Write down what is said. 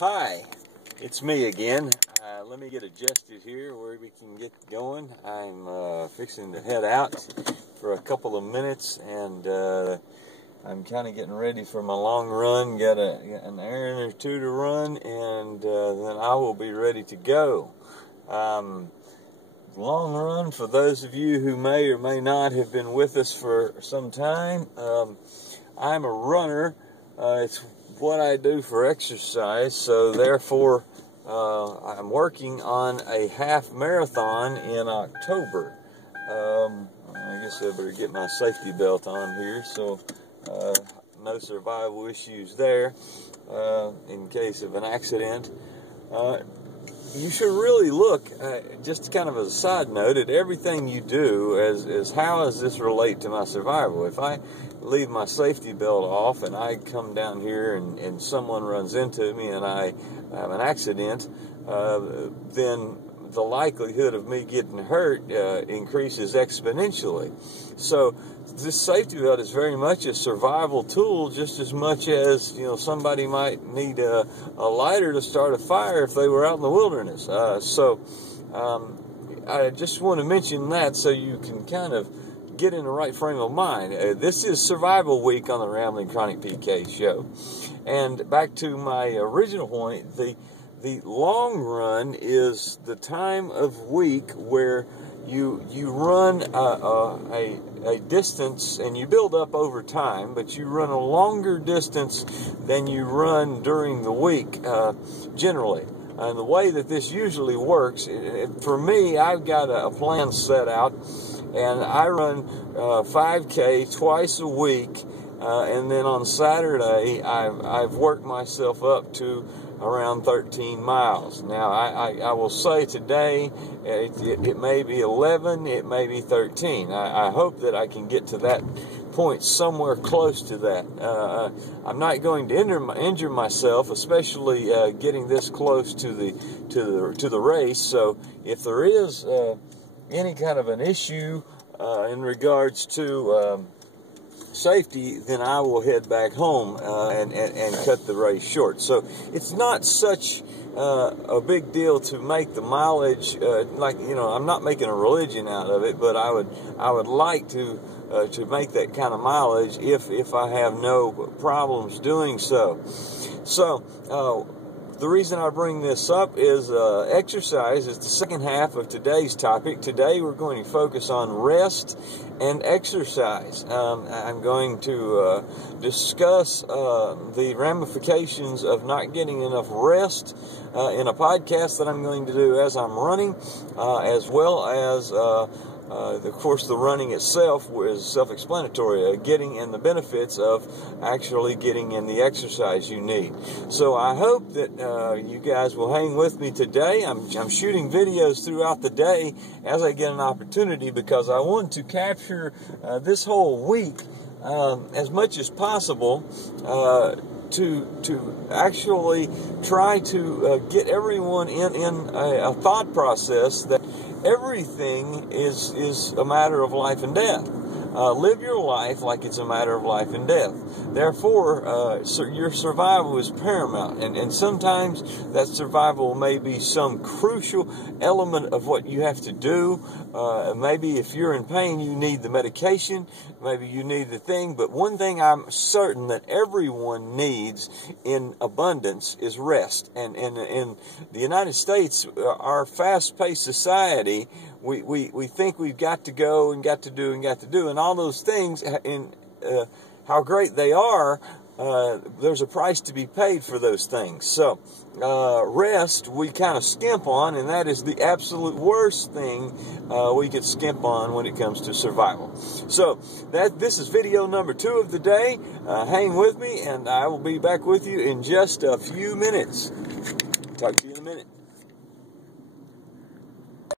Hi, it's me again. Let me get adjusted here where we can get going. I'm fixing to head out for a couple of minutes, and I'm kind of getting ready for my long run. Got an errand or two to run, and then I will be ready to go. Long run, for those of you who may or may not have been with us for some time, I'm a runner. It's what I do for exercise, so therefore I'm working on a half marathon in October. I guess I better get my safety belt on here, so no survival issues there in case of an accident. You should really look, just kind of as a side note, at everything you do as how does this relate to my survival. If I leave my safety belt off and I come down here and someone runs into me and I have an accident, then the likelihood of me getting hurt increases exponentially. So this safety belt is very much a survival tool, just as much as, you know, somebody might need a lighter to start a fire if they were out in the wilderness. I just want to mention that so you can kind of get in the right frame of mind. This is Survival Week on the Rambling Chronic PK show. And back to my original point, the long run is the time of week where you run a distance, and you build up over time, but you run a longer distance than you run during the week, generally. And the way that this usually works, for me, I've got a plan set out, and I run 5K twice a week, and then on Saturday, I've worked myself up to around 13 miles. Now, I will say today, it may be 11, it may be 13. I hope that I can get to that point somewhere close to that. I'm not going to injure myself, especially getting this close to the race. So if there is any kind of an issue in regards to safety, then I will head back home and cut the race short. So it's not such a big deal to make the mileage, like, you know, I'm not making a religion out of it, but I would like to make that kind of mileage if I have no problems doing so. So the reason I bring this up is exercise is the second half of today's topic. Today we're going to focus on rest and exercise. I'm going to discuss the ramifications of not getting enough rest in a podcast that I'm going to do as I'm running, as well as of course, the running itself is self-explanatory, getting in the benefits of actually getting in the exercise you need. So I hope that you guys will hang with me today. I'm shooting videos throughout the day as I get an opportunity, because I want to capture this whole week as much as possible to actually try to get everyone in a thought process that everything is a matter of life and death. Live your life like it's a matter of life and death. Therefore, your survival is paramount. And sometimes that survival may be some crucial element of what you have to do. Maybe if you're in pain, you need the medication. Maybe you need the thing. But one thing I'm certain that everyone needs in abundance is rest. And in the United States, our fast-paced society, we think we've got to go and got to do and all those things, and how great they are. There's a price to be paid for those things. So rest we kind of skimp on, and that is the absolute worst thing we could skimp on when it comes to survival. So this is video number 2 of the day. Hang with me, and I will be back with you in just a few minutes. Talk to you in a minute.